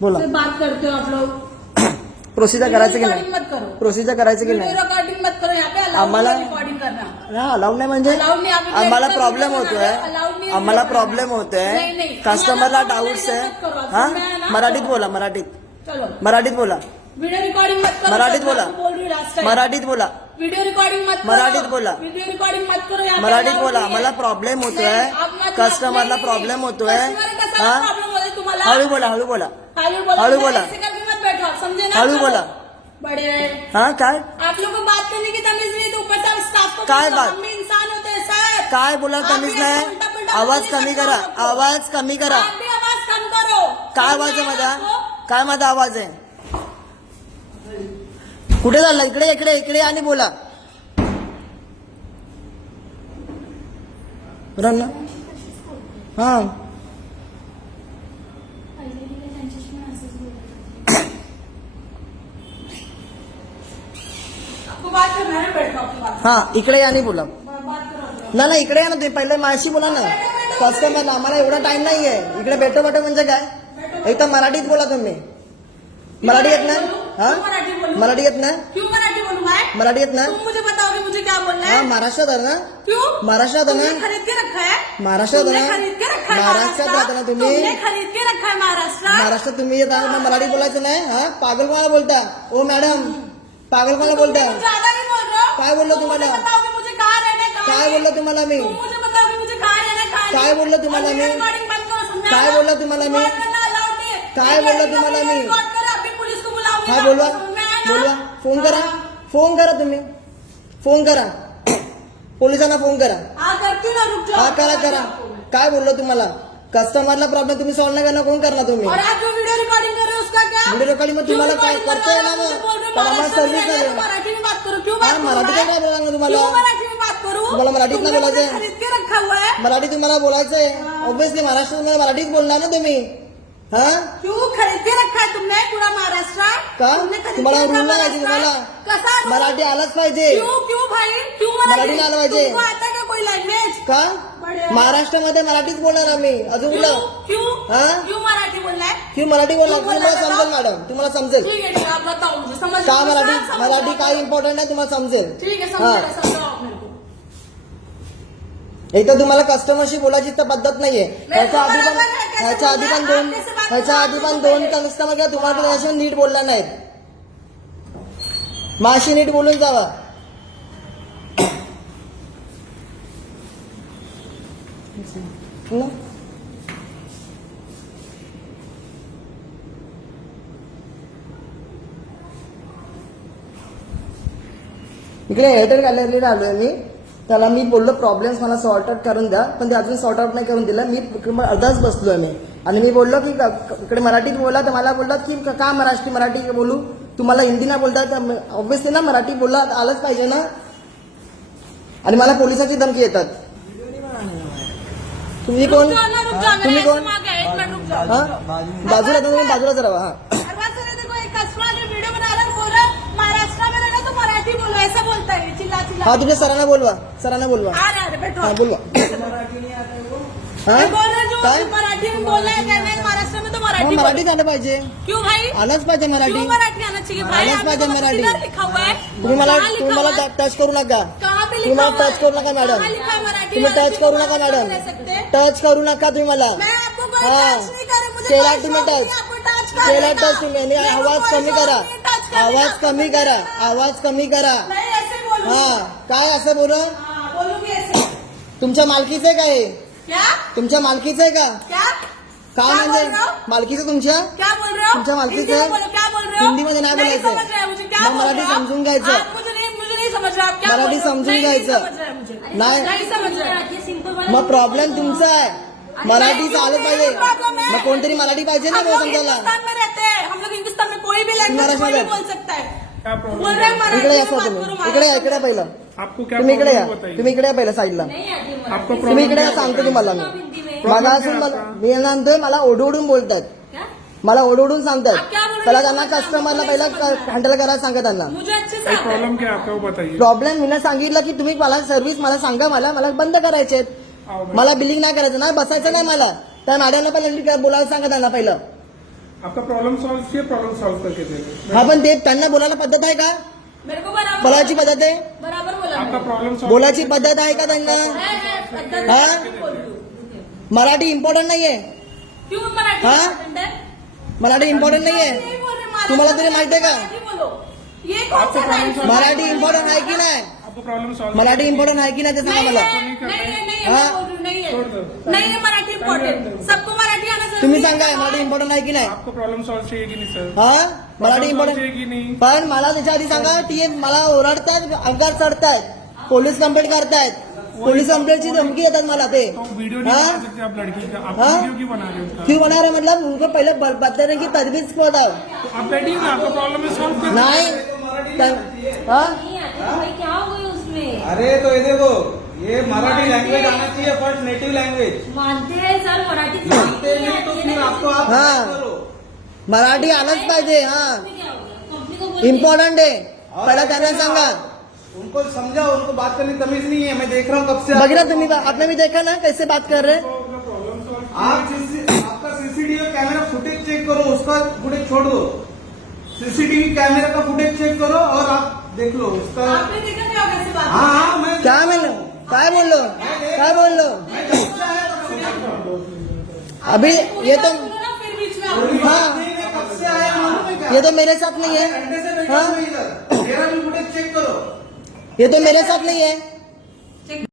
बोला. बात करते हो आप लोग प्रोसिजर करायचं की नाही? मत करो. प्रोसिजर करायचं की नाही? रिकॉर्डिंग मत करो. यहाँ पे अलाउड आम्हाला- रिकॉर्डिंग करना हा अलाउड नाही म्हणजे Allowed नाही, आम्ही आम्हाला प्रॉब्लेम होतोय. नाही आम्हाला video प्रॉब्लेम. होतोय. नाही. कस्टमरला आम्हाला डाऊट्स आहे. हा? ना? मराठीत बोला मराठीत. चलो. मराठीत बोला. वीडियो रिकॉर्डिंग मत करो. मराठीत बोला. मराठीत बोला. वीडियो रिकॉर्डिंग मत करो. मराठीत बोला. वीडियो रिकॉर्डिंग मत करो. यहाँ पे मराठीत allowed बोला. नहीं. आम्हाला प्रॉब्लेम होतोय. नाही, आप मत- कस्टमरला नाही. प्रॉब्लेम होतोय. कसा हा? प्रॉब्लेम होता तुम्हाला? हळू बोला हळू बोला. हळू बोला हळू बोला. मत बैठो समझे ना. बड़े. हा काय? आप लोगों को बात करने की तमीज नहीं तो ऊपर से आप स्टाफ को काय बात? हम इंसान होते हैं सर काय बोला तमीज नाही आवाज कमी करा. आवाज कमी करा। आवाज कम करो। काय आवाज आहे माझा? काय माझा आवाज आहे? कुठे झाला इकडे इकडे इकडे आणि बोला. रन. हा आपको बात करना है इकडे बोला. करो आप लोग. ना ना इकडे या ना तुम्ही. पहिले माझ्शी बोला ना. कस्टमर आम्हाला एवढा टाइम नाहीये. इकडे भेटो भेटो म्हणजे काय? एक तर मराठीत बोला तुम्ही. मराठी येत ना हा? मराठी बोलू? येत ना मराठी बोलूँ येत ना मुझे मुझे हा? महाराष्ट्रात आहे ना महाराष्ट्रात आहे ना महाराष्ट्रात आहे ना महाराष्ट्रात राहता ना तुम्ही. महाराष्ट्रात? तुम्ही येत मराठी बोलायचं नाही हा? पागल कोणाला बोलता. ओ मॅडम पागल कोणाला बोलता तुम ज्यादा नहीं बोल रहे हो काय बोललो तुम तुम्हाला? है काय? बोललो तुम्हाला मी है काय? बोललो तुम्हाला मी? काय? बोललो तुम्हाला मी? काय बोललो तुम तुम्हाला मी? record करो, अभी पुलिस को बुलाऊंगी हा मैं, बोलवा? बोलवा फोन करा. फोन करा तुम्ही फोन करा पोलिसांना फोन करा हाँ हा करा करा काय बोललो तुम्हाला कस्टमरला प्रॉब्लेम तुम्ही सॉल्व्ह नाही करणार कोण करणार तुम्ही मग तुम्हाला क्यों काय recording करतोय कर ना रहे? मग मुझे बोल रहे पण आम्हाला महाराष्ट्र में सर्व्हिस रहना है, नाही मराठी हा काय बोलणार तुम्हाला तुम्हाला मराठीत नाही है? मराठी तुम्हाला बोलायचंय. ऑब्विसली महाराष्ट्रात मराठीत बोलणार ना तुम्ही. हा? के? तुम्हाला रूल नाही माहिती? तुम्हाला? मराठी आलाच पाहिजे. क्यों क्यों भाई? क्यों मराठी? नाही आलं पाहिजे. का. महाराष्ट्रामध्ये मराठीच बोलणार आम्ही. अजून कुठलं हाँ? क्यों मराठी बोला तुम्हाला? समजेल मॅडम. तुम्हाला समजेल. ठीक है ठीक है आप बताओ मुझे समझ का मराठी समझ- मराठी काय इम्पॉर्टंट आहे तुम्हाला समजेल? ठीक है. समझ समझाओ आप मेरे को एक तर तुम्हाला कस्टमरशी बोलायची तर पद्धत नाहीये. ह्याच्या आधी पण बरोबर आहे, ह्याच्या आधी पण? दोन बात ह्याच्या? आधी पण दोन कस्टमर किंवा तुम्हाला असे नीट बोलला नाहीत. माशी नीट बोलून जावा? इकडे एअरटेल गॅलरीला आलोय मी. त्याला मी बोललो प्रॉब्लेम्स मला सॉर्ट आउट करून द्या. पण ते अजून सॉर्ट आउट नाही करून दिलं. मी अर्धाच बसलोय मी. आणि मी बोललो की इकडे मराठीत बोला. तर मला बोललात की क- का मराठी मराठी बोलू? तुम्हाला हिंदी नाही बोलता तर ऑब्व्हियसली ना मराठी बोलला आलंच पाहिजे ना. आणि मला पोलिसाची धमकी येतात. तुम्ही कोण? ना, तुम्ही कोण। हा? बाजूला तुम्ही बाजूलाच राहा हा. है तुमच्या सरांना बोलवा सरांना बोलवा। हा बोलवा हा मैं बोल रहा हूँ? जो काय मराठी में बोल रहा है कहना महाराष्ट्र में तो मराठी मराठी झालं पाहिजे। क्यों भाई? आलंच पाहिजे मराठी क्यों मराठी? आना चाहिए? भाई आलंच आपने पाहिजे तो मराठी. किधर लिखा हुआ है? तुम्ही मला कहाँ लिखा तुम्ही हुआ मला है? टच करू नका। कहाँ पे तुम्ही लिखा मला हुआ है? टच करू नका मॅडम कहाँ लिखा है मराठी तुम्ही टच को करू नका मराठी मॅडम बोल सकते? टच करू नका तुम्ही मला। मैं आपको कोई हाँ. टच नहीं कर मुझे केला कोई तुम्ही शौक नहीं टच. आपको टच करने केला का। टच तुम्ही आणि मेरे को आवाज़ कोई कमी शौक करा। नहीं टच करने आवाज़ का। कमी करा। आवाज़ कमी करा। हा काय असं बोल हाँ, तुमच्या मालकीचं आहे का हे क्या? तुमच्या मालकीचं आहे का? क्या? म्हणजे हो? मालकीचं तुमच्या? क्या बोल रहे हो? तुमच्या मालकीचं हो? हिंदीमध्ये नाही बोलायचं. मग मराठी? समजून घ्यायचं. मराठी? समजून घ्यायचं. नाही. मग प्रॉब्लेम तुमचा आहे. मराठी चालत पाहिजे. मग कोणतरी मराठी पाहिजे ना समजायला. मराठी बोल सकता है. क्या प्रॉब्लम बोल रहे हैं मराठी इकडे में या बात सर करो, तुम्ही इकडे या महाराष्ट्र इकडे में। पहिलं. आपको क्या तुम्ही इकडे या. प्रॉब्लम बताइए तुम्ही इकडे या पहिलं साईडला. आपको तुम्ही इकडे या सांगतो? तुम्हाला. मी मागा असून मला मी नंतर मला ओढवडून बोलतात क्या? मला ओढवडून सांगतात आप क्या बोल रहे पहिला हो? त्यांना कस्टमरला पहिला हँडल करायला सांगा त्यांना. मुझे अच्छे से भाई आता है प्रॉब्लम क्या है आपका वो बताइए? प्रॉब्लेम मी सांगितलं की तुम्ही मला सर्व्हिस मला सांगा मला मला बंद करायचे आओ भाई. मला बिलिंग नाही करायचं ना बसायचं नाही मला. त्या मॅडमला पहिलं नीट बोलायला सांगा त्यांना पहिलं. आपका प्रॉब्लम सॉल्व किया प्रॉब्लम सॉल्व करके दे दो हा पण ते त्यांना बोलायला पद्धत आहे का मेरे को बराबर बोलायची पद्धत आहे बराबर बोला आपका प्रॉब्लम सॉल्व बोलायची पद्धत आहे का त्यांना है, है, पद्धत हाँ? से बोल तू. मराठी इम्पॉर्टंट नाहीये क्यों मराठी हाँ? है? मराठी इम्पॉर्टंट नाहीये नहीं बोल रहे, महाराष्ट्र तुम्हाला तरी में माहिती आहे का? मराठी बोलो ये कौन आपको सा problem है? मराठी इम्पॉर्टंट आहे की नाही आपको प्रॉब्लम सॉल्व मराठी इम्पॉर्टंट आहे की नाही ते सांगा नहीं है, नहीं है, नहीं है, हाँ? मैं बोल रही हूँ, नहीं है छोड़ दो। नहीं है मराठी इम्पोर्टेंट सबको तुम्ही है. सांगा मराठी इम्पॉर्टंट आहे की नाही? आपको प्रॉब्लम सॉल्व चाहिए कि नहीं सर हा? मराठी इम्पॉर्टंट कि नहीं? पण मला त्याच्या आधी सांगा ती मला ओरडतायत अंगार चढतायत पोलीस कंप्लेंट करतायत. पोलीस कंप्लेंटची धमकी येतात मला ते. तो वीडियो नहीं हाँ? बना सकते आप लड़की का। आप हाँ? वीडियो क्यों बना रहे हो उसका? क्यों बना रहे मतलब उनको पहले ब- बताने की तजवीज बताओ। तो आप बैठिए ना आपका प्रॉब्लम है सॉल्व कर नाही। हा? नहीं आती तो भाई क्या हो गई उसमें? अरे तो ये देखो ये मराठी लैंग्वेज आना चाहिए फ़र्स्ट नेटिव लैंग्वेज मानते हैं सर मराठी मानते नहीं तो फिर आपको आप हाँ। करो। मराठी आलंच पाहिजे हा। हो इम्पॉर्टंट आहे. पहिला त्यांना सांगा। उनको समझाओ उनको बात करने की तमीज नहीं है मैं देख रहा हूँ कब से ना तुम्ही आपने भी देखा ना कैसे बात कर रहे हैं? आप आपका सीसीटीवी कैमरा फुटेज चेक करो उसका फुटेज छोड़ दो। सीसीटीवी कैमरा का फुटेज चेक करो और आप देख लो उसका आपने देखा क्या कैसे बात हाँ हाँ। मैं क्या बोल काय बोललो? काय बोललो? अभी ये तो हाँ. ये तो मेरे साथ नहीं है। हाँ? ये तो मेरे साथ नहीं है।